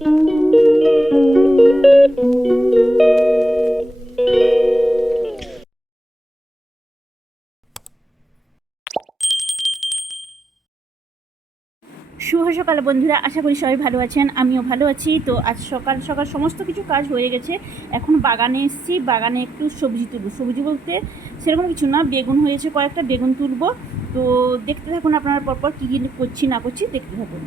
শুভ সকাল বন্ধুরা, আশা করি সবাই ভালো আছেন, আমিও ভালো আছি। তো আজ সকাল সকাল সমস্ত কিছু কাজ হয়ে গেছে। এখন বাগানে এসেছি, বাগানে একটু সবজি তুলব। সবজি বলতে সেরকম কিছু না, বেগুন হয়েছে, কয়েকটা বেগুন তুলব। তো দেখতে থাকুন আপনারা পরপর কী কী করছি, না করছি, দেখতে থাকুন।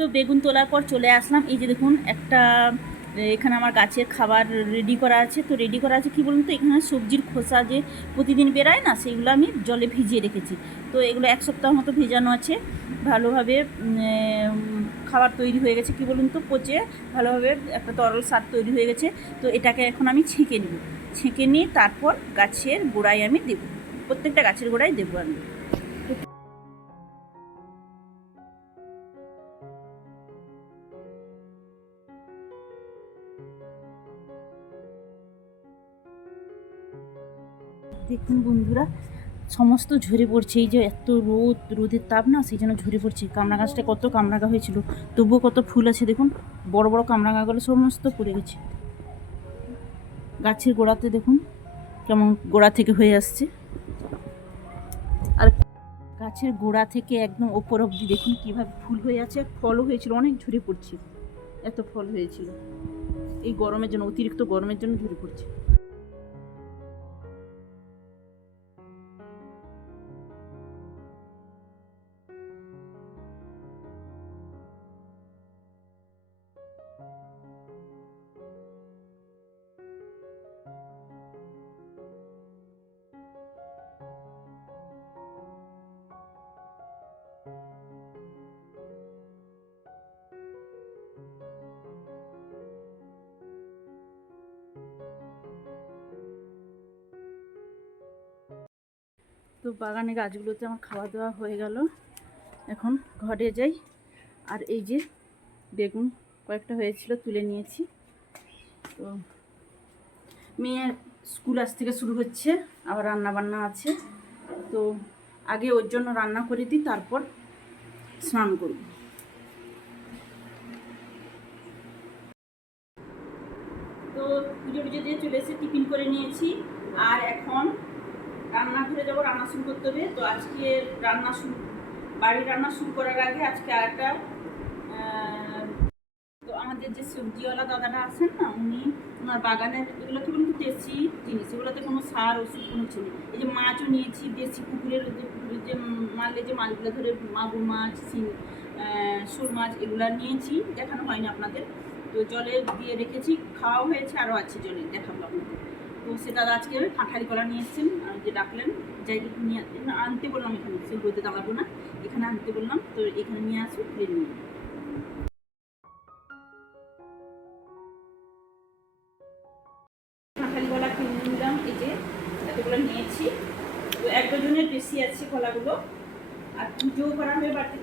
তো বেগুন তোলার পর চলে আসলাম। এই যে দেখুন, একটা এখানে আমার গাছের খাবার রেডি করা আছে। তো রেডি করা আছে কি বলুন তো? এখানে সবজির খোসা যে প্রতিদিন বেরায় না, সেগুলো আমি জলে ভিজিয়ে রেখেছি। তো এগুলো এক সপ্তাহ মতো ভেজানো আছে। ভালোভাবে খাবার তৈরি হয়ে গেছে কি বলুন তো? পচে ভালোভাবে একটা তরল সার তৈরি হয়ে গেছে। তো এটাকে এখন আমি ছেঁকে নিব। ছেঁকে নিয়ে তারপর গাছের গোড়ায় আমি দেবো। প্রত্যেকটা গাছের গোড়ায় দেবো আমি। দেখুন বন্ধুরা, সমস্ত ঝরে পড়ছে, এই যে এত রোদ, রোদের তাপ না, সেই জন্য ঝরে পড়ছে। কামড়া গাছটা কত কামরাঙা হয়েছিল, তবুও কত ফুল আছে দেখুন, বড় বড় কামরাঙাগুলো সমস্ত পড়ে গেছে। গাছের গোড়াতে দেখুন, কেমন গোড়া থেকে হয়ে আসছে। আর গাছের গোড়া থেকে একদম ওপর অবধি দেখুন কীভাবে ফুল হয়ে আছে ফলও হয়েছিল, অনেক ঝরে পড়ছে। এত ফল হয়েছিল। এই গরমের জন্য, অতিরিক্ত গরমের জন্য ঝরে পড়ছে। তো বাগানে গাছগুলোতে আমার খাওয়া দাওয়া হয়ে গেল। এখন ঘরে যাই। আর এই যে বেগুন কয়েকটা হয়েছিল তুলে নিয়েছি। তো মেয়ের স্কুল আজ থেকে শুরু হচ্ছে, আবার রান্না বান্না আছে। তো আগে ওর জন্য রান্না করে দিই, তারপর স্নান করব। তো পুজো টুজো দিয়ে চলে এসে টিফিন করে নিয়েছি। আর এখন রান্নাঘরে যাব রান্না শুরু করতে হবে। তো আজকে রান্না শুরু বাড়ির রান্না শুরু করার আগে আজকে আরেকটা তো আমাদের যে সবজিওয়ালা দাদাটা আছেন না উনি ওনার বাগানের এগুলো কি বলুন দেশি জিনিস এগুলোতে কোনো সার ওষুধ কোনো নেই। এই যে মাছও নিয়েছি দেশি পুকুরের যে পুকুরের যে মালে যে মাছগুলো ধরে মাগুর মাছ আহ, শোল মাছ এগুলো নিয়েছি দেখানো হয়নি আপনাদের। তো জলে দিয়ে রেখেছি খাওয়াও হয়েছে আরও আছে জলে দেখাবো আপনাদের। তো সে দাদা আজকে কাঁঠালি কলা নিয়ে এসেছেন যে ডাকলেন, যাই নিয়ে আনতে বললাম, এখানে সে বইতে দাঁড়াবো না, এখানে আনতে বললাম, তো এখানে নিয়ে আসো তুলে নিয়ে কিনে নিলাম এতগুলো নিয়েছি। এক ডজনের বেশি আছে কলাগুলো, আর পুজোও করা হবে, বাড়িতে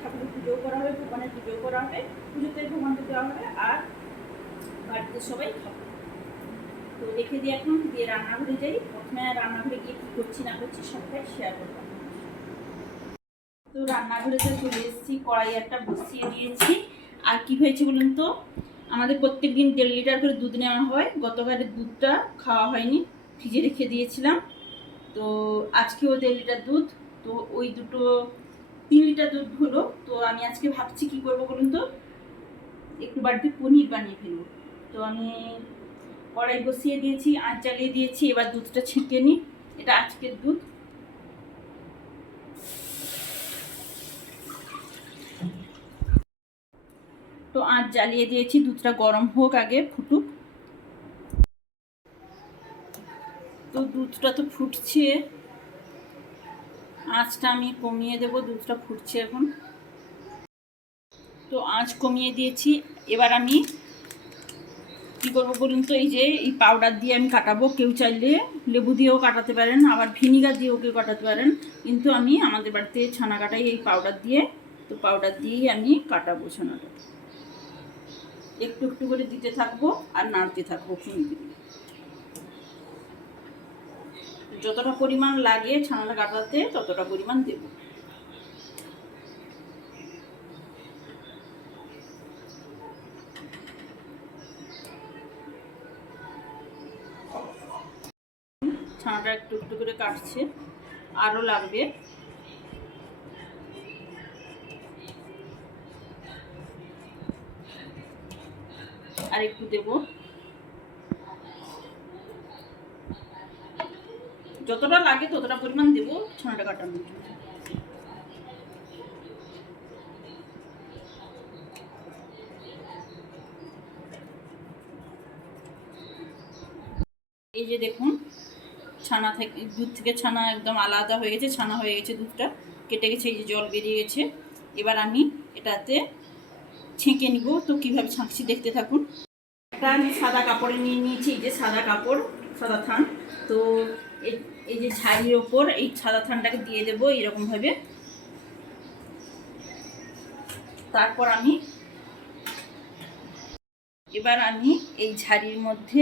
করা হবে, ভগবানের পুজোও করা হবে পুজোতে ভগবানকে দেওয়া হবে, আর বাড়িতে সবাই খাবে। রেখে দিয়ে এখন, দিয়ে রান্নাঘরে যাই। প্রথমে রান্নাঘরে গিয়ে কী করছি, না করছি, সবটাই শেয়ার করব। তো রান্নাঘরে তো চলে এসেছি, কড়াই একটা বসিয়ে দিয়েছি। আর কি হয়েছে বলুন তো? আমাদের প্রত্যেক দিন দেড় লিটার করে দুধ নেওয়া হয়। গতকালের দুধটা খাওয়া হয়নি, ফ্রিজে রেখে দিয়েছিলাম। তো আজকেও দেড় লিটার দুধ। তো ওই দুটো তিন লিটার দুধ হলো। তো আমি আজকে ভাবছি কি করব বলুন তো? একটু বাড়িতে পনির বানিয়ে ফেলব। তো আমি কড়াই বসিয়ে দিয়েছি, আঁচ জ্বালিয়ে দিয়েছি, এবার দুধটা ছেঁকে নিই। এটা আজকের দুধ। তো আঁচ জ্বালিয়ে দিয়েছি, দুধটা গরম হোক আগে, ফুটুক। তো দুধটা তো ফুটছে। আঁচটা আমি কমিয়ে দেব, দুধটা ফুটছে এখন। তো আঁচ কমিয়ে দিয়েছি। এবার আমি কী করব বলুন তো? এই যে, এই পাউডার দিয়ে আমি কাটাবো। কেউ চাইলে লেবু দিয়েও কাটাতে পারেন, আবার ভিনিগার দিয়েও কেউ কাটাতে পারেন। কিন্তু আমি আমাদের বাড়িতে ছানা কাটাই এই পাউডার দিয়ে। তো পাউডার দিয়েই আমি কাটাবো ছানাটা। একটু একটু করে দিতে থাকব আর নাড়তে থাকব যতটা পরিমাণ লাগে ছানাটা কাটাতে, ততটা পরিমাণ দেব ছানাটা একটু একটু কাটছে আরও লাগবে। আর একটু দেব। যতটা লাগে ততটা পরিমাণ দেব ছানাটা কাটানোর জন্য এই যে দেখুন ছানা থেকে, দুধ থেকে ছানা একদম আলাদা হয়ে গেছে, ছানা হয়ে গেছে দুধটা। কেটে গেছে, এই যে জল বেরিয়ে গেছে। এবার আমি এটাতে ছেঁকে নিব। তো কীভাবে ছাঁকছি দেখতে থাকুন। একটা আমি সাদা কাপড়ে নিয়ে নিয়েছি, এই যে সাদা কাপড়, সাদা থান। তো এই- যে ঝাড়ির ওপর এই সাদা থানটাকে দিয়ে দেবো এইরকমভাবে তারপর আমি এবার আমি এই ঝাড়ির মধ্যে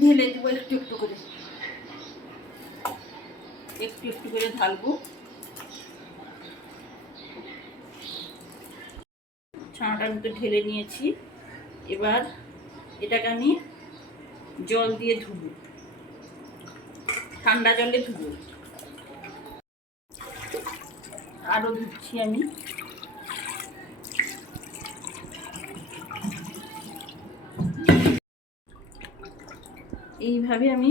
ঢেলে দেবো একটু একটু করে। একটু একটু করে ঢালবো। ছানাটা আমি তো ঢেলে নিয়েছি। এবার এটাকে আমি জল দিয়ে ধুবো। ঠান্ডা জলে ধুবো। আরও ধুচ্ছি আমি। এইভাবে আমি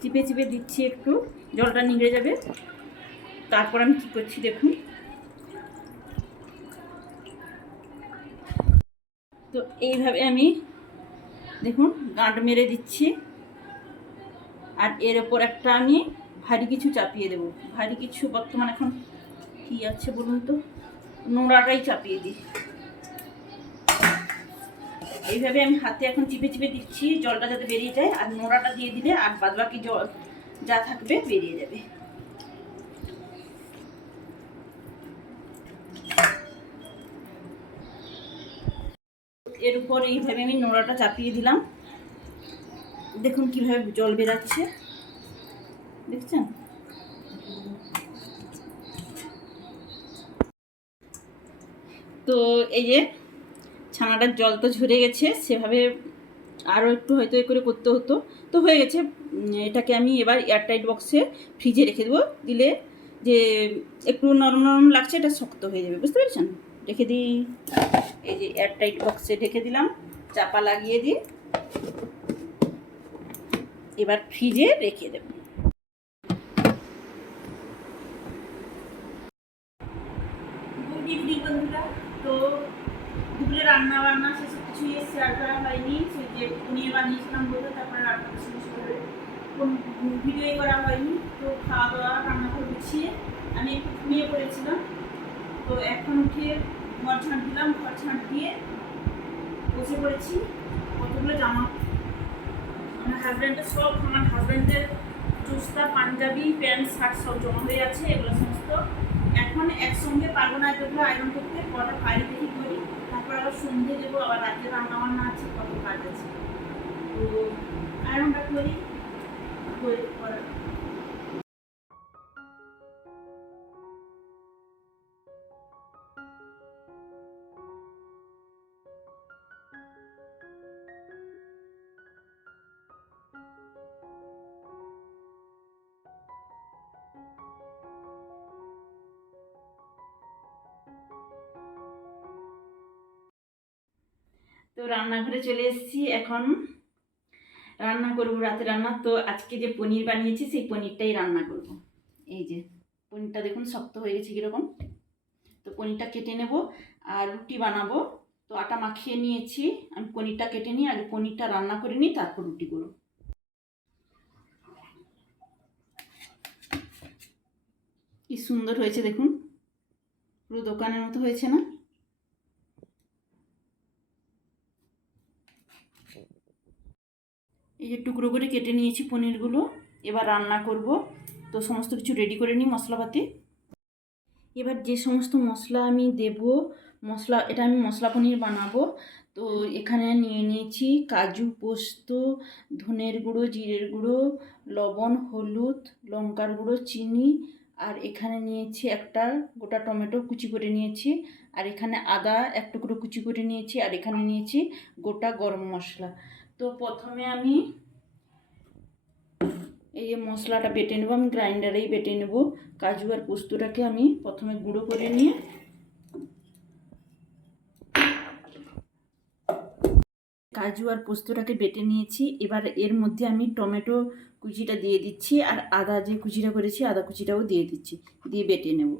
চিপে চিপে দিচ্ছি একটু। জলটা নিভে যাবে। তারপর আমি কী করছি দেখুন। তো এইভাবে আমি দেখুন গাঁট মেরে দিচ্ছি। আর এর ওপর একটা আমি ভারী কিছু চাপিয়ে দেবো। ভারী কিছু বর্তমান এখন কী আছে বলুন তো? নোড়াটাই চাপিয়ে দিই। এইভাবে আমি হাতে এখন চিপে চিপে দিচ্ছি। জলটা যাতে বেরিয়ে যায়, আর নোড়াটা দিয়ে দিলে আর বাদ বাকি জল যা থাকবে বেরিয়ে যাবে। এর উপর এইভাবে আমি নোড়াটা চাপিয়ে দিলাম। দেখুন কীভাবে জল বেরাচ্ছে। দেখছেন? তো এই যে ছানাটার জল তো ঝরে গেছে, সেভাবে আরও একটু হয়তো এ করে করতে হতো। তো হয়ে গেছে। এটাকে আমি এবার এয়ারটাইট বক্সে ফ্রিজে রেখে দেবো। দিলে যে একটু নরম নরম লাগছে, এটা শক্ত হয়ে যাবে, বুঝতে পেরেছেন? রেখে দিই। এই যে এয়ারটাইট বক্সে রেখে দিলাম, চাপা লাগিয়ে দিই এবার ফ্রিজে রেখে দেব। তো দুপুরে রান্না বান্না সেসব কিছুই শেয়ার করা হয়নি। সে যে পনির বানিয়েছিলাম বলে তারপরে রান্না করে কোন ভিডিওই করা হয়নি। তো খাওয়া দাওয়া রান্না করে গুছিয়ে আমি একটু ঘুমিয়ে পড়েছিলাম। তো এখন উঠে ঘর ঝাঁট দিলাম, ঘর ঝাঁট দিয়ে বসে পড়েছি। কতগুলো জামা? আমার হাজব্যান্ডের সব, আমার হাজব্যান্ডের জুস্তা পাঞ্জাবি প্যান্ট শার্ট সব জমা হয়ে আছে, এগুলো সমস্ত। এখন একসঙ্গে পারব না এগুলো আয়রন করতে, কটা বাইরে দেখি করি তারপর আবার সন্ধে দেবো, আবার রাতে রান্না বান্না আছে কত কাজ আছে। তো আয়রনটা করা। তো রান্নাঘরে চলে এসেছি এখন। রান্না করব, রাতে রান্না। তো আজকে যে পনির বানিয়েছি, সেই পনিরটাই রান্না করব। এই যে, পনিরটা দেখুন শক্ত হয়ে গেছে কীরকম। তো পনিরটা কেটে নেব আর রুটি বানাবো। তো আটা মাখিয়ে নিয়েছি। আমি পনিরটা কেটে নিই আগে পনিরটা রান্না করে নিই, তারপর রুটি করব। কি সুন্দর হয়েছে দেখুন। পুরো দোকানের মতো হয়েছে না? এই যে টুকরো করে কেটে নিয়েছি পনিরগুলো, এবার রান্না করব। তো সমস্ত কিছু রেডি করে নিই মশলাপাতি। এবার যে সমস্ত মশলা আমি দেব, মশলা, এটা আমি মশলা পনির বানাবো। তো এখানে নিয়ে নিয়েছি কাজু পোস্ত, ধনের গুঁড়ো, জিরের গুঁড়ো, লবণ, হলুদ, লঙ্কার গুঁড়ো, চিনি, আর এখানে নিয়েছি একটা গোটা টমেটো কুচি করে নিয়েছি। আর এখানে আদা এক টুকরো কুচি করে নিয়েছি, আর এখানে নিয়েছি গোটা গরম মশলা। তো প্রথমে আমি এই যে মশলাটা বেটে নেব, আমি গ্রাইন্ডারেই বেটে নেব। কাজু আর পোস্তটাকে আমি প্রথমে গুঁড়ো করে নিয়ে কাজু আর পোস্তটাকে বেটে নিয়েছি। এবার এর মধ্যে আমি টমেটো কুচিটা দিয়ে দিচ্ছি আর আদা যে কুচিটা করেছি, আদা কুচিটাও দিয়ে দিচ্ছি, দিয়ে বেটে নেব।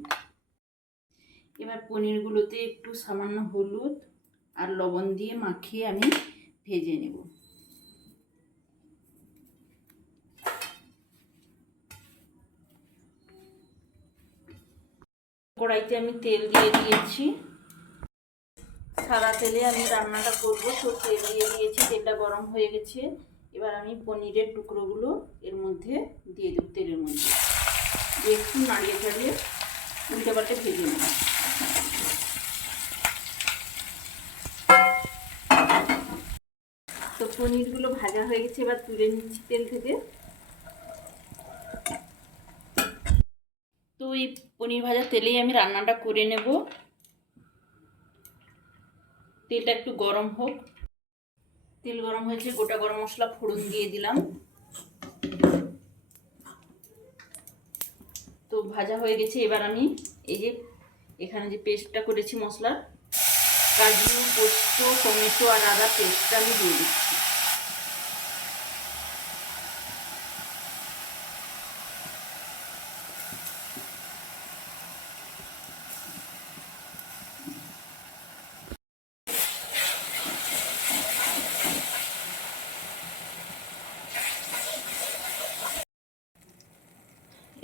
এবার পনিরগুলোতে একটু সামান্য হলুদ আর লবণ দিয়ে মাখিয়ে আমি ভেজে নেব। কড়াইতে আমি তেল দিয়ে দিয়েছি। সাদা তেলে আমি রান্নাটা করব। তো তেল দিয়ে দিয়েছি, তেলটা গরম হয়ে গেছে। এবার আমি পনিরের টুকরোগুলো এর মধ্যে দিয়ে দেবো তেলের মধ্যে। একটু নাড়িয়ে চাড়িয়ে উল্টে পাল্টে ভেজে নেব। তো পনিরগুলো ভাজা হয়ে গেছে, এবার তুলে নিচ্ছি তেল থেকে। তো এই পনির ভাজা তেলেই আমি রান্নাটা করে নেব। তেলটা একটু গরম হোক। তেল গরম হয়েছে, গোটা গরম মশলা ফোড়ন দিয়ে দিলাম। তো ভাজা হয়ে গেছে, এবার আমি এই যে এখানে যে পেস্টটা করেছি মশলার, কাজু, পোস্ত, টমেটো আর আদা পেস্টটা আমি দিয়ে দিচ্ছি।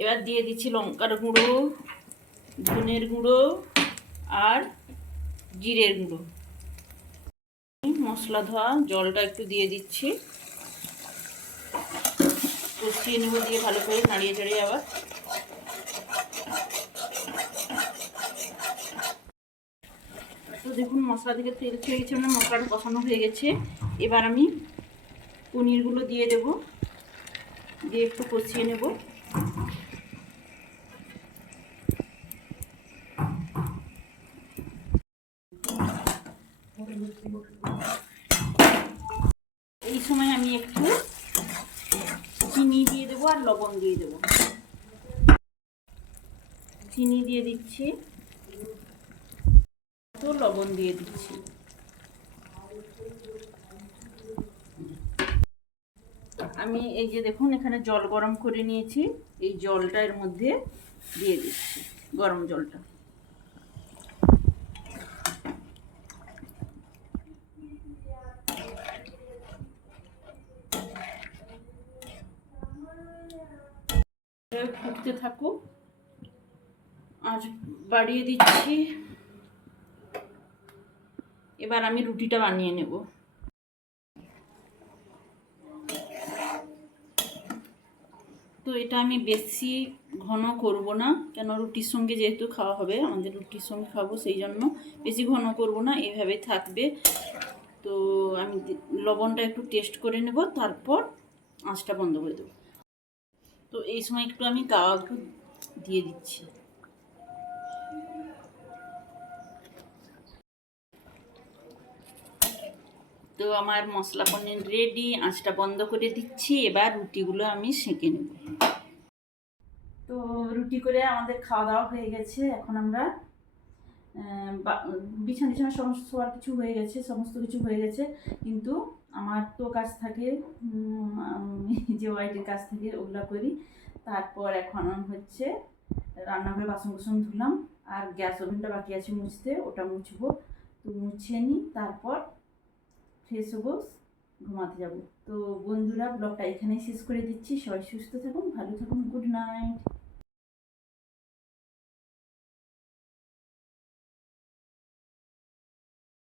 এবার দিয়ে দিচ্ছি লঙ্কার গুঁড়ো, ধনের গুঁড়ো আর জিরের গুঁড়ো। মশলা ধোয়া, জলটা একটু দিয়ে দিচ্ছি। কষিয়ে নেব দিয়ে ভালো করে, নাড়িয়ে চাড়িয়ে আবার। তো দেখুন, মশলা থেকে তেল ছেড়ে গেছে মানে মশলাটা কষানো হয়ে গেছে। এবার আমি পনিরগুলো দিয়ে দেব, দিয়ে একটু কষিয়ে নেব এই সময় আমি একটু চিনি দিয়ে দেবো আর লবণ দিয়ে দেবো চিনি দিয়ে দিচ্ছি। লবণ দিয়ে দিচ্ছি। আমি এই যে দেখুন, এখানে জল গরম করে নিয়েছি। এই জলটা এর মধ্যে দিয়ে দিচ্ছি, গরম জলটা। ফুটতে থাকুক। আজ বাড়িয়ে দিচ্ছি। এবার আমি রুটিটা বানিয়ে নেব। তো এটা আমি বেশি ঘন করব না, কেন রুটির সঙ্গে যেহেতু খাওয়া হবে, আমাদের রুটির সঙ্গে খাব সেই জন্য। বেশি ঘন করব না এভাবেই থাকবে। তো আমি লবণটা একটু টেস্ট করে নেব, তারপর আঁচটা বন্ধ করে দেবো। তো এই সময় একটু আমি গাওয়া দিয়ে দিচ্ছি। তো আমার মশলা পনির রেডি আঁচটা বন্ধ করে দিচ্ছি, এবার রুটিগুলো আমি সেঁকে নেব। তো রুটি করে আমাদের খাওয়া দাওয়া হয়ে গেছে, এখন আমরা বিছানা বিছানা সমস্ত সবার কিছু হয়ে গেছে, সমস্ত কিছু হয়ে গেছে, কিন্তু আমার তো কাজ থাকে যে ওয়াইটের কাজ থাকে ওগুলো করি, তারপর এখন হচ্ছে রান্নাঘরে বাসন কুসন ধুলাম, আর গ্যাস ওভেনটা বাকি আছে মুছতে, ওটা মুছবো, তো মুছে নিই, তারপর ফ্রেশ হব, ঘুমাতে যাব। তো বন্ধুরা, ব্লগটা এখানেই শেষ করে দিচ্ছি। সবাই সুস্থ থাকুন, ভালো থাকুন, গুড নাইট।